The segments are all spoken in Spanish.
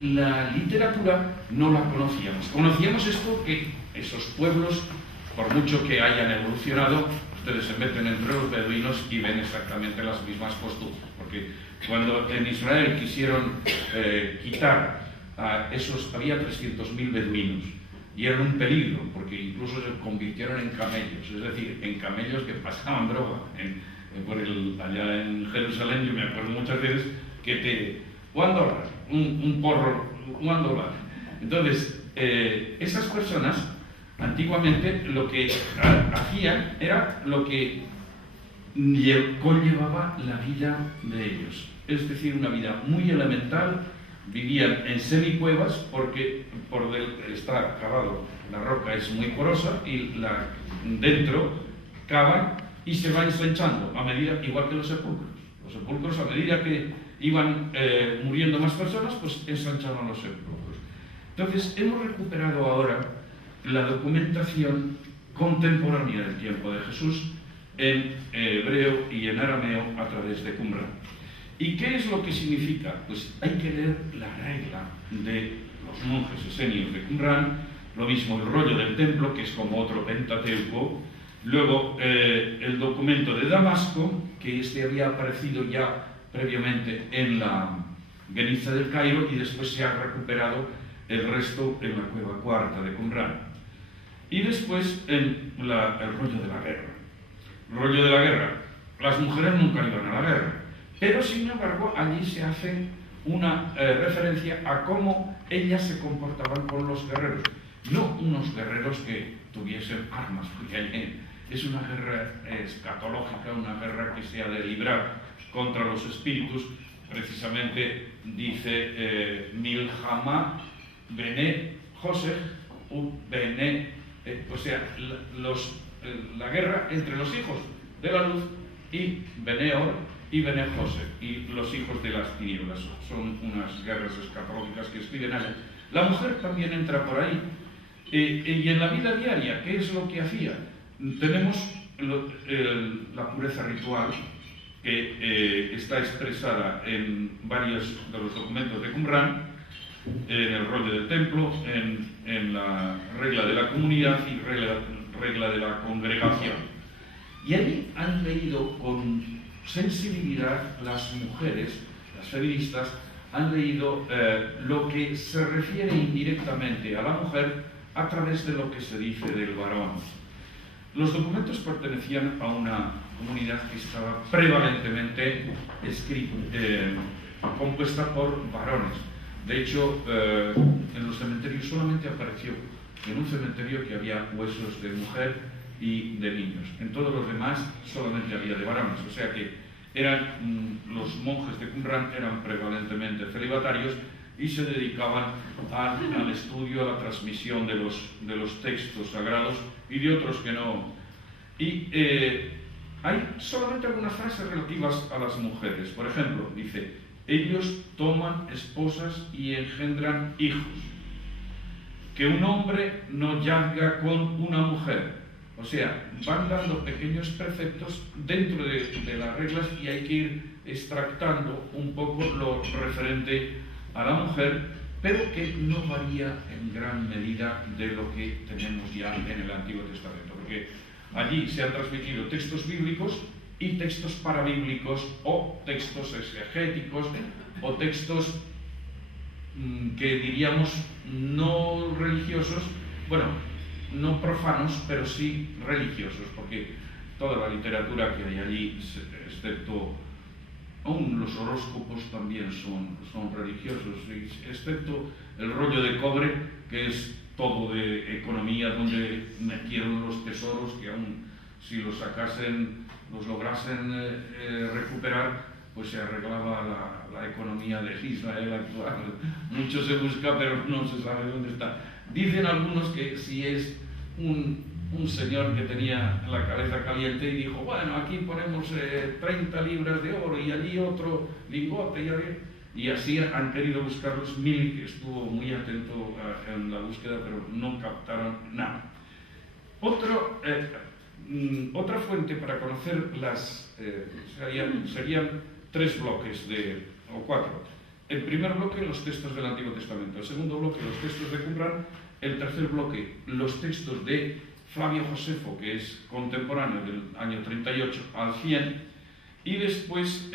La literatura no la conocíamos. Conocíamos esto, que esos pueblos, por mucho que hayan evolucionado, ustedes se meten entre los beduinos y ven exactamente las mismas costumbres. Porque cuando en Israel quisieron quitar a esos, había 300.000 beduinos y eran un peligro, porque incluso se convirtieron en camellos, es decir, en camellos que pasaban droga. Allá en Jerusalén yo me acuerdo muchas veces que $1, un porro, $1. Entonces, esas personas antiguamente lo que hacían era lo que conllevaba la vida de ellos, es decir, una vida muy elemental. Vivían en semicuevas porque está cavado, la roca es muy porosa y dentro cavan y se va ensanchando a medida, igual que los sepulcros. Los sepulcros, a medida que iban muriendo más personas, pues ensanchaban los sepulcros. Entonces, hemos recuperado ahora la documentación contemporánea del tiempo de Jesús en hebreo y en arameo a través de Qumran. ¿Y qué es lo que significa? Pues hay que leer la regla de los monjes esenios de Qumran, lo mismo el rollo del templo, que es como otro Pentateuco, luego el documento de Damasco, que había aparecido ya previamente en la Geniza del Cairo y después se ha recuperado el resto en la cueva cuarta de Qumran. Y después el rollo de la guerra. El rollo de la guerra. Las mujeres nunca iban a la guerra, pero sin embargo allí se hace una referencia a cómo ellas se comportaban con los guerreros. No unos guerreros que tuviesen armas, porque es una guerra escatológica, una guerra que se ha de librar contra los espíritus. Precisamente dice Milhama Bene José Bene, o sea, la guerra entre los hijos de la luz y Beneor y Bene José, y los hijos de las tinieblas. Son unas guerras escatológicas que escriben allá. La mujer también entra por ahí. Y en la vida diaria, ¿qué es lo que hacía? Tenemos la pureza ritual, que está expresada en varios de los documentos de Qumran, en el rollo del templo, en la regla de la comunidad y regla de la congregación. Y allí han leído con sensibilidad las mujeres, las feministas, han leído lo que se refiere indirectamente a la mujer a través de lo que se dice del varón. Los documentos pertenecían a una comunidad que estaba prevalentemente compuesta por varones. De hecho, en los cementerios solamente apareció en un cementerio que había huesos de mujer y de niños. En todos los demás solamente había de varones. O sea que los monjes de Qumran eran prevalentemente celibatarios y se dedicaban al estudio, a la transmisión de los textos sagrados y de otros que no. Y hay solamente algunas frases relativas a las mujeres. Por ejemplo, dice: ellos toman esposas y engendran hijos. Que un hombre no yazga con una mujer. O sea, van dando pequeños preceptos dentro de las reglas y hay que ir extractando un poco lo referente a la mujer, pero que no varía en gran medida de lo que tenemos ya en el Antiguo Testamento, porque allí se han transmitido textos bíblicos y textos parabíblicos o textos exegéticos o textos que diríamos no religiosos, bueno, no profanos, pero sí religiosos, porque toda la literatura que hay allí, excepto aún los horóscopos, también son religiosos, excepto el rollo de cobre, que es todo de economía, donde metieron los tesoros que aún si los lograsen recuperar, pues se arreglaba la economía de Israel actual. Mucho se busca, pero no se sabe dónde está. Dicen algunos que si es un señor que tenía la cabeza caliente y dijo: bueno, aquí ponemos 30 libras de oro y allí otro lingote, y así han querido buscarlos. Mill, que estuvo muy atento en la búsqueda, pero no captaron nada. Otra fuente para conocer serían 3 bloques o 4. el primer bloque, los textos del Antiguo Testamento. El segundo bloque, los textos de Qumran. El tercer bloque, los textos de Flavio Josefo, que es contemporáneo del año 38 al 100. Y después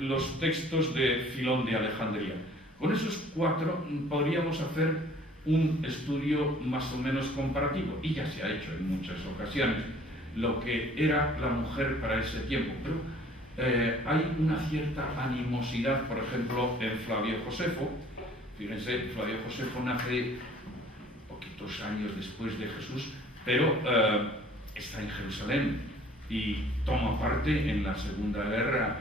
los textos de Filón de Alejandría. Con esos 4 podríamos hacer un estudio más o menos comparativo, y ya se ha hecho en muchas ocasiones, lo que era la mujer para ese tiempo. Pero hay una cierta animosidad, por ejemplo, en Flavio Josefo. Fíjense, Flavio Josefo nace poquitos años después de Jesús, pero está en Jerusalén y toma parte en la Segunda Guerra,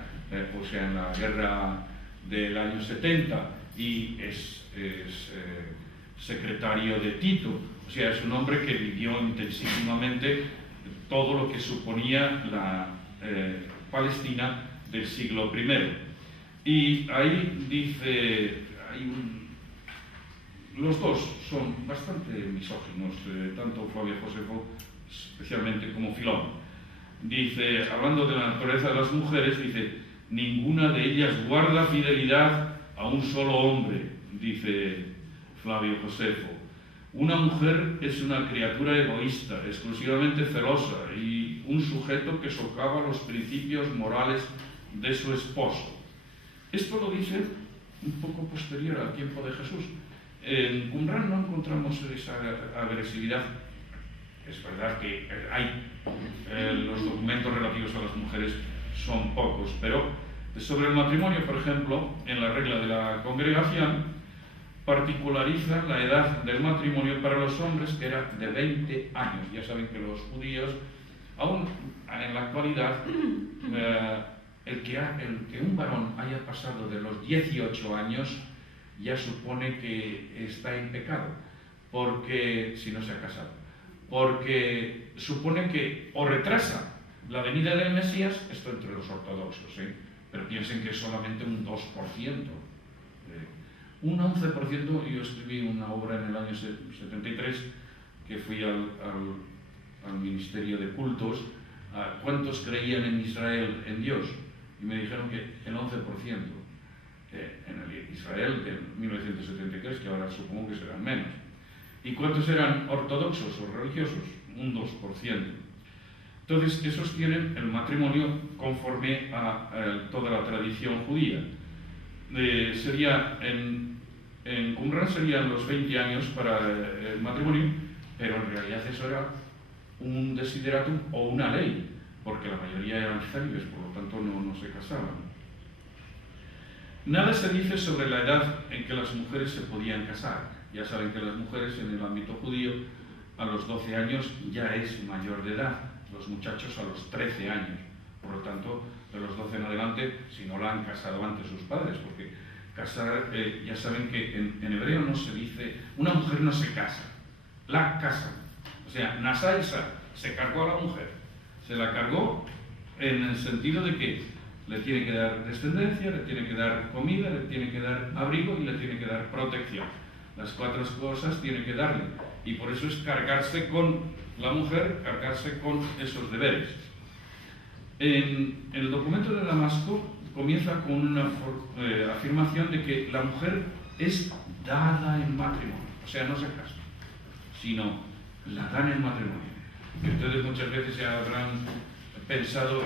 o sea, en la guerra del año 70, y es secretario de Tito. O sea, es un hombre que vivió intensísimamente todo lo que suponía la Palestina del siglo I. Y ahí dice, los dos son bastante misóginos, tanto Flavio Josefo especialmente como Filón. Dice, hablando de la naturaleza de las mujeres, dice, ninguna de ellas guarda fidelidad a un solo hombre, dice Flavio Josefo. Una mujer es una criatura egoísta, exclusivamente celosa y un sujeto que socava los principios morales de su esposo. Esto lo dice un poco posterior al tiempo de Jesús. En Qumran no encontramos esa agresividad. Es verdad que hay los documentos relativos a las mujeres son pocos, pero sobre el matrimonio, por ejemplo, en la regla de la congregación, particulariza la edad del matrimonio para los hombres, que era de 20 años. Ya saben que los judíos, aún en la actualidad, el que un varón haya pasado de los 18 años ya supone que está en pecado, porque si no se ha casado, porque supone que o retrasa la venida del Mesías, esto entre los ortodoxos, pero piensen que es solamente un 2%. Un 11%, yo escribí una obra en el año 73, que fui al Ministerio de Cultos, ¿cuántos creían en Israel, en Dios? Y me dijeron que el 11%. En el Israel de 1973, que ahora supongo que serán menos. ¿Y cuántos eran ortodoxos o religiosos? Un 2%. Entonces, esos tienen el matrimonio conforme a toda la tradición judía. Sería en Qumran serían los 20 años para el matrimonio, pero en realidad eso era un desideratum o una ley, porque la mayoría eran célibes, por lo tanto no se casaban. Nada se dice sobre la edad en que las mujeres se podían casar. Ya saben que las mujeres en el ámbito judío a los 12 años ya es mayor de edad, los muchachos a los 13 años. Por lo tanto, de los 12 en adelante, si no la han casado antes sus padres, porque casar, ya saben que en hebreo no se dice, una mujer no se casa, la casan. O sea, Nasaisa se cargó a la mujer, se la cargó en el sentido de que le tiene que dar descendencia, le tiene que dar comida, le tiene que dar abrigo y le tiene que dar protección. Las 4 cosas tiene que darle. Y por eso es cargarse con la mujer, cargarse con esos deberes. En el documento de Damasco comienza con una afirmación de que la mujer es dada en matrimonio. O sea, no se casa, sino la dan en matrimonio. Y ustedes muchas veces se habrán pensado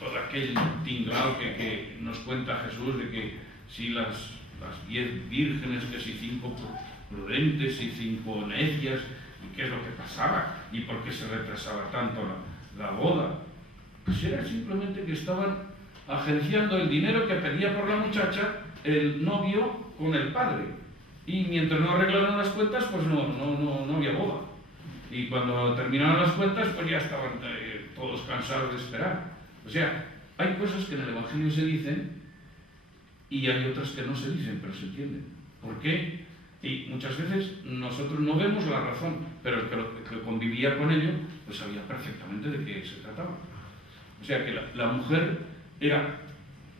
todo aquel tinglao que nos cuenta Jesús de que si las 10 vírgenes, que si 5 prudentes y 5 necias, y qué es lo que pasaba y por qué se retrasaba tanto la boda, pues era simplemente que estaban agenciando el dinero que pedía por la muchacha el novio con el padre, y mientras no arreglaron las cuentas pues no había boda, y cuando terminaron las cuentas pues ya estaban todos cansados de esperar. O sea, hay cosas que en el Evangelio se dicen y hay otras que no se dicen, pero se entienden. ¿Por qué? Y muchas veces nosotros no vemos la razón, pero el que convivía con ello, pues sabía perfectamente de qué se trataba. O sea que la mujer era,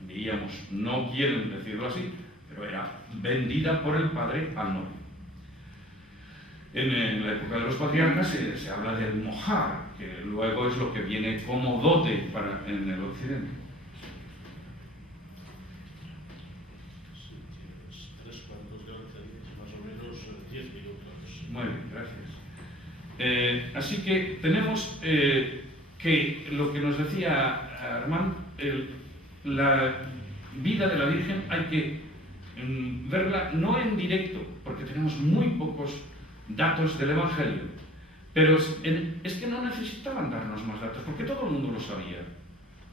diríamos, no quieren decirlo así, pero era vendida por el padre al novio. En la época de los patriarcas se habla del mojar, que luego es lo que viene como dote en el occidente. Así que tenemos que lo que nos decía Armand, la vida de la Virgen hay que verla no en directo, porque tenemos muy pocos datos del Evangelio, pero es que no necesitaban darnos más datos, porque todo el mundo lo sabía.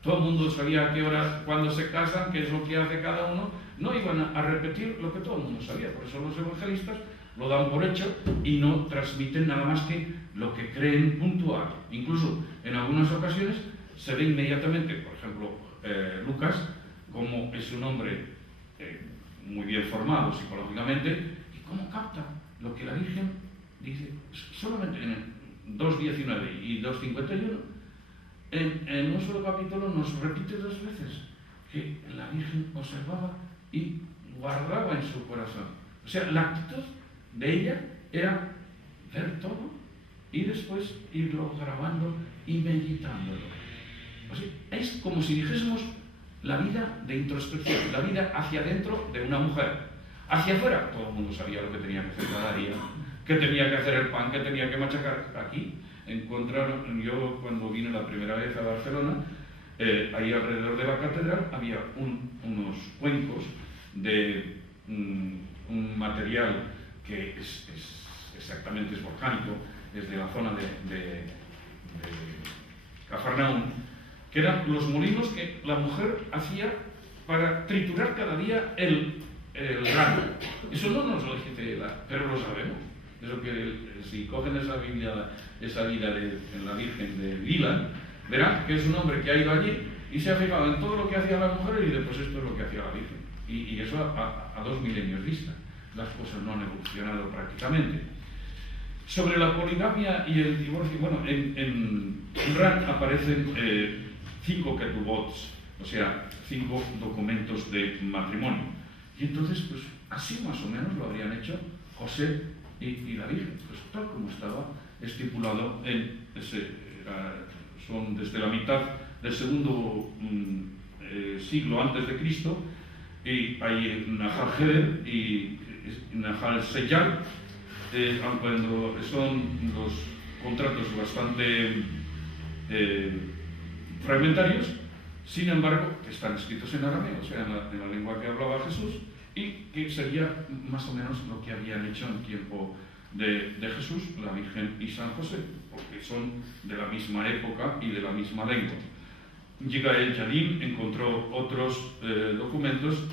Todo el mundo sabía a qué hora, cuando se casan, qué es lo que hace cada uno. No iban a repetir lo que todo el mundo sabía. Por eso los evangelistas lo dan por hecho y no transmiten nada más que lo que creen puntual. Incluso en algunas ocasiones se ve inmediatamente, por ejemplo, Lucas, como es un hombre muy bien formado psicológicamente, y cómo capta lo que la Virgen dice solamente en 2.19 y 2.51. En un solo capítulo nos repite 2 veces que la Virgen observaba y guardaba en su corazón. O sea, la actitud de ella era ver todo y después irlo grabando y meditándolo. O sea, es como si dijésemos la vida de introspección, la vida hacia adentro de una mujer. Hacia afuera, todo el mundo sabía lo que tenía que hacer cada día, que tenía que hacer el pan, que tenía que machacar. Aquí encontraron, yo cuando vine la primera vez a Barcelona, ahí alrededor de la catedral había unos cuencos de un material que exactamente es volcánico, es de la zona de Cafarnaún, que eran los molinos que la mujer hacía para triturar cada día el grano. Eso no nos lo dice ella, pero lo sabemos. Eso que si cogen esa vida en la Virgen de Vila, verán que es un hombre que ha ido allí y se ha fijado en todo lo que hacía la mujer y dice, pues esto es lo que hacía la Virgen. Y eso a 2 milenios vista. Las cosas no han evolucionado prácticamente. Sobre la poligamia y el divorcio, bueno, en Qumran aparecen 5 ketubots, o sea, 5 documentos de matrimonio. Y entonces, pues así más o menos lo habrían hecho José y la Virgen, pues tal como estaba estipulado en son desde la mitad del segundo siglo antes de Cristo, y hay Nahal Heder y Nahal Seyal, cuando son los contratos bastante fragmentarios, sin embargo, están escritos en arameo, o sea, en la lengua que hablaba Jesús, y que sería más o menos lo que habían hecho en tiempo de Jesús, la Virgen y San José, porque son de la misma época y de la misma lengua. Yigael Yadim encontró otros documentos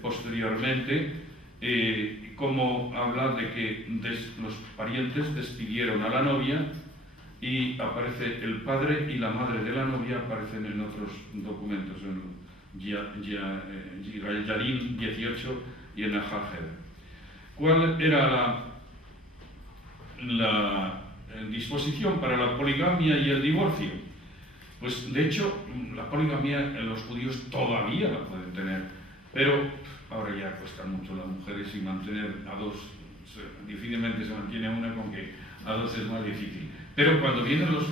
posteriormente, como habla de que los parientes despidieron a la novia, y aparece el padre y la madre de la novia, aparecen en otros documentos, en Yigael Yadim 18 y en Nahal Heder. ¿Cuál era la disposición para la poligamia y el divorcio? Pues de hecho la poligamia los judíos todavía la pueden tener, pero ahora ya cuesta mucho las mujeres, y mantener a 2 difícilmente se mantiene a una, con que a 2 es más difícil. Pero cuando vienen los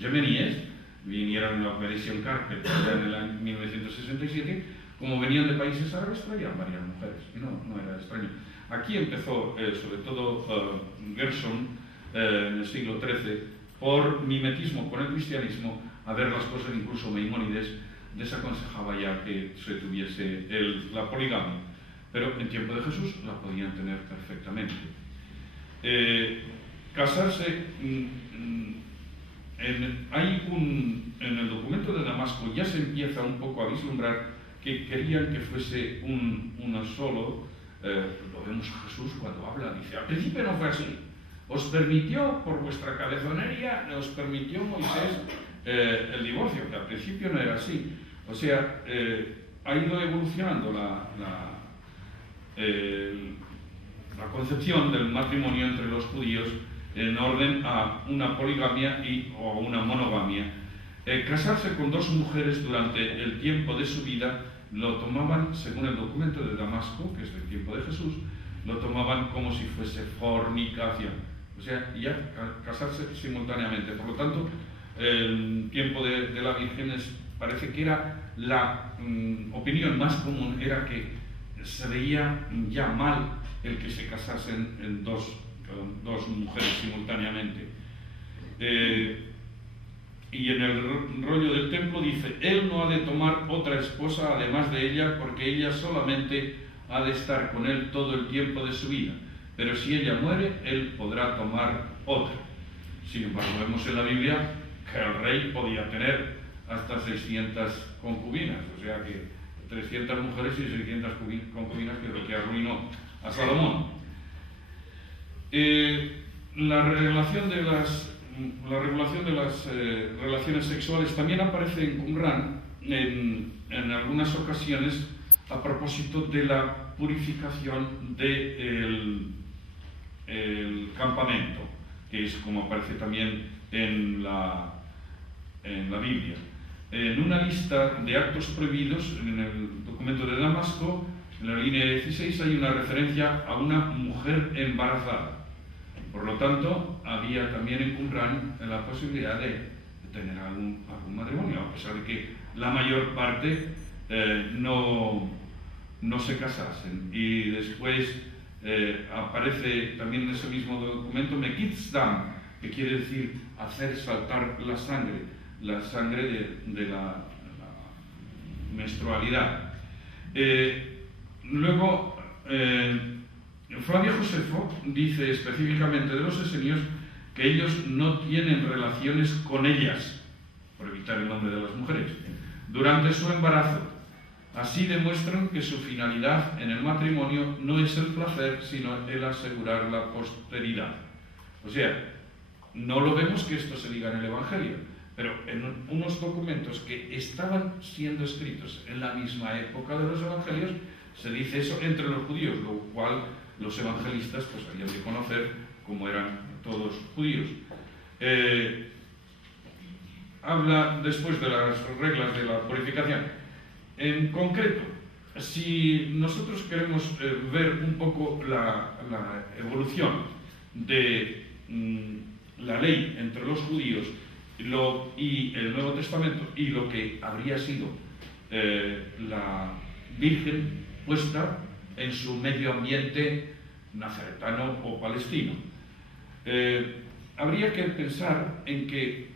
yemeníes, vinieron a Operation Carpet en el año 1967, como venían de países árabes, traían varias mujeres, y no era extraño. Aquí empezó, sobre todo Gerson, en el siglo XIII, por mimetismo con el cristianismo, a ver las cosas. Incluso Maimónides desaconsejaba ya que se tuviese la poligamia, pero en tiempo de Jesús la podían tener perfectamente. Casarse, en el documento de Damasco ya se empieza un poco a vislumbrar que querían que fuese uno solo. Lo vemos a Jesús cuando habla, dice, al principio no fue así, os permitió por vuestra cabezonería, os permitió Moisés el divorcio, que al principio no era así. O sea, ha ido evolucionando la concepción del matrimonio entre los judíos en orden a una poligamia o a una monogamia. Casarse con 2 mujeres durante el tiempo de su vida lo tomaban, según el documento de Damasco, que es del tiempo de Jesús, lo tomaban como si fuese fornicación. O sea, ya casarse simultáneamente. Por lo tanto, el tiempo de la Virgen parece que era la opinión más común, era que se veía ya mal el que se casasen en 2 con dos mujeres simultáneamente. Y en el rollo del templo dice: él no ha de tomar otra esposa además de ella, porque ella solamente ha de estar con él todo el tiempo de su vida, pero si ella muere, él podrá tomar otra. Sin embargo, vemos en la Biblia que el rey podía tener hasta 600 concubinas, o sea que 300 mujeres y 600 concubinas, que es lo que arruinó a Salomón. La regulación de las relaciones sexuales también aparece en Qumran en algunas ocasiones a propósito de la purificación del campamento, que es como aparece también en la Biblia. En una lista de actos prohibidos, en el documento de Damasco, en la línea 16, hay una referencia a una mujer embarazada. Por lo tanto, había también en Qumran la posibilidad de tener algún matrimonio, a pesar de que la mayor parte no se casasen. Y después aparece también en ese mismo documento Mekitzdam, que quiere decir hacer saltar la sangre de la menstrualidad. Luego, Flavio Josefo dice específicamente de los esenios que ellos no tienen relaciones con ellas, por evitar el nombre de las mujeres, durante su embarazo. Así demuestran que su finalidad en el matrimonio no es el placer, sino el asegurar la posteridad. O sea, no lo vemos que esto se diga en el Evangelio, pero en unos documentos que estaban siendo escritos en la misma época de los Evangelios, se dice eso entre los judíos, lo cual los evangelistas pues habían de conocer, como eran todos judíos. Habla después de las reglas de la purificación. En concreto, si nosotros queremos ver un poco la evolución de la ley entre los judíos y el Nuevo Testamento y lo que habría sido la Virgen puesta en su medio ambiente nazaretano o palestino, habría que pensar en que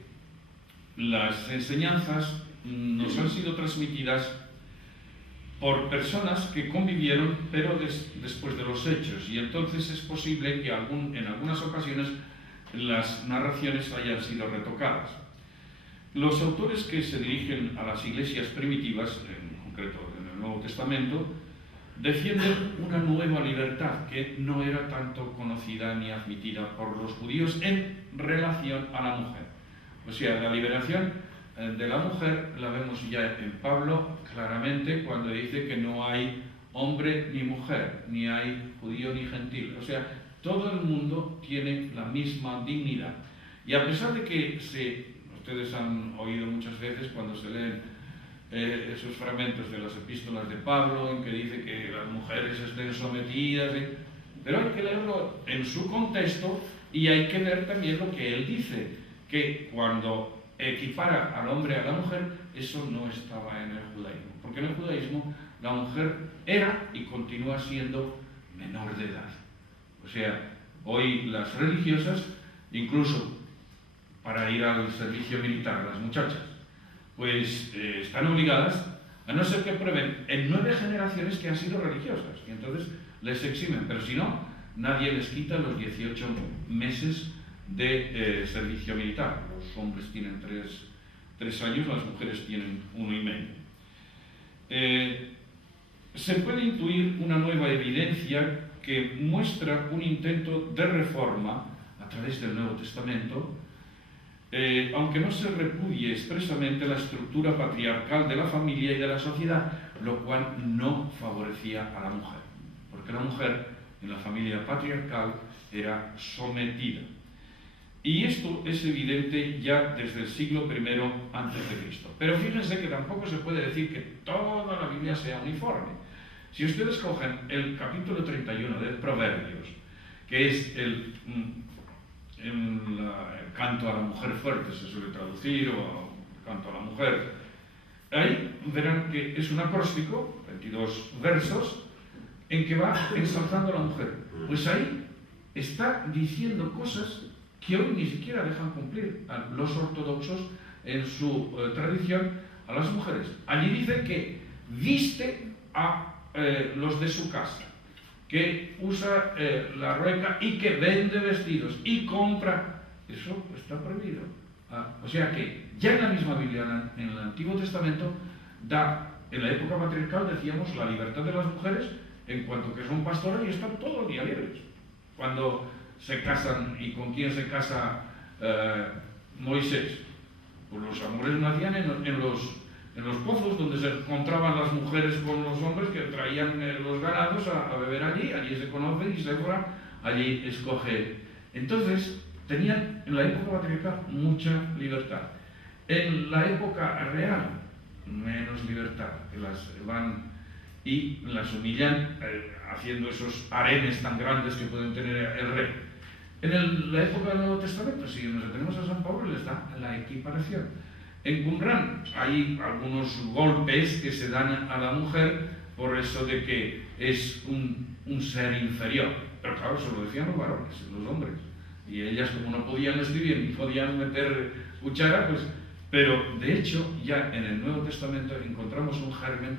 las enseñanzas nos han sido transmitidas por personas que convivieron, pero después de los hechos, y entonces es posible que en algunas ocasiones las narraciones hayan sido retocadas. Los autores que se dirigen a las iglesias primitivas, en concreto en el Nuevo Testamento, defienden una nueva libertad que no era tanto conocida ni admitida por los judíos en relación a la mujer. O sea, la liberación de la mujer la vemos ya en Pablo claramente cuando dice que no hay hombre ni mujer, ni hay judío ni gentil. O sea, todo el mundo tiene la misma dignidad. Y a pesar de que ustedes han oído muchas veces cuando se leen esos fragmentos de las epístolas de Pablo en que dice que las mujeres estén sometidas, pero hay que leerlo en su contexto y hay que ver también lo que él dice, que cuando equipara al hombre a la mujer, eso no estaba en el judaísmo, porque en el judaísmo la mujer era y continúa siendo menor de edad. O sea, hoy las religiosas, incluso para ir al servicio militar, las muchachas, pues están obligadas, a no ser que prueben en 9 generaciones que han sido religiosas, y entonces les eximen, pero si no, nadie les quita los 18 meses de servicio militar. Los hombres tienen 3 años, las mujeres tienen 1 y medio. Se puede intuir una nueva evidencia que muestra un intento de reforma a través del Nuevo Testamento, aunque no se repudie expresamente la estructura patriarcal de la familia y de la sociedad, lo cual no favorecía a la mujer, porque la mujer en la familia patriarcal era sometida. Y esto es evidente ya desde el siglo I a.C. Pero fíjense que tampoco se puede decir que toda la Biblia sea uniforme. Si ustedes cogen el capítulo 31 de Proverbios, que es el canto a la mujer fuerte, se suele traducir, o canto a la mujer, ahí verán que es un acróstico, 22 versos, en que va ensalzando a la mujer. Pues ahí está diciendo cosas que hoy ni siquiera dejan cumplir a los ortodoxos en su tradición a las mujeres. Allí dice que viste a los de su casa, que usa la rueca y que vende vestidos y compra. Eso está prohibido. O sea que ya en la misma Biblia, en el Antiguo Testamento, da, en la época patriarcal decíamos, la libertad de las mujeres en cuanto que son pastoras y están todo el día libres. Cuando se casan, ¿y con quién se casa Moisés? Pues los amores nacían en los pozos donde se encontraban las mujeres con los hombres que traían los ganados a beber allí se conocen y Séfora allí escoge. Entonces, tenían en la época patriarcal mucha libertad. En la época real, menos libertad, que las van y las humillan haciendo esos harenes tan grandes que pueden tener el rey. En la época del Nuevo Testamento, si nos detenemos a San Pablo, les da la equiparación. En Qumran hay algunos golpes que se dan a la mujer por eso de que es un ser inferior. Pero claro, eso lo decían los varones, los hombres. Y ellas, como no podían escribir ni podían meter cuchara, pues... Pero, de hecho, ya en el Nuevo Testamento encontramos un germen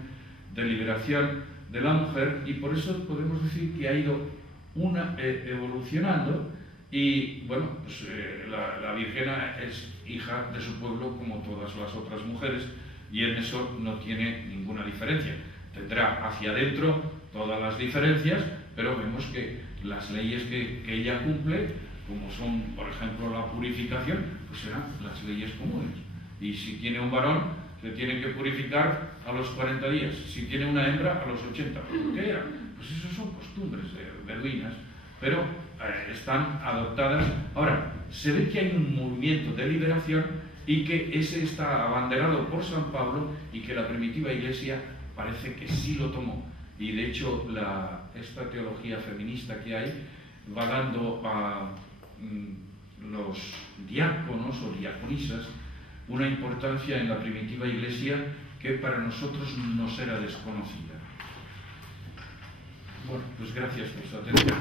de liberación de la mujer y por eso podemos decir que ha ido evolucionando y, bueno, pues la Virgena es hija de su pueblo como todas las otras mujeres y en eso no tiene ninguna diferencia. Tendrá hacia adentro todas las diferencias, pero vemos que las leyes que ella cumple, como son, por ejemplo, la purificación, pues serán las leyes comunes. Y si tiene un varón, se tiene que purificar a los 40 días. Si tiene una hembra, a los 80. ¿Por qué? Pues eso son costumbres beduinas, pero están adoptadas. Ahora, se ve que hay un movimiento de liberación y que ese está abanderado por San Pablo y que la primitiva Iglesia parece que sí lo tomó. Y de hecho, esta teología feminista que hay va dando a los diáconos o diaconisas una importancia en la primitiva Iglesia que para nosotros nos era desconocida. Bueno, pues gracias por su atención.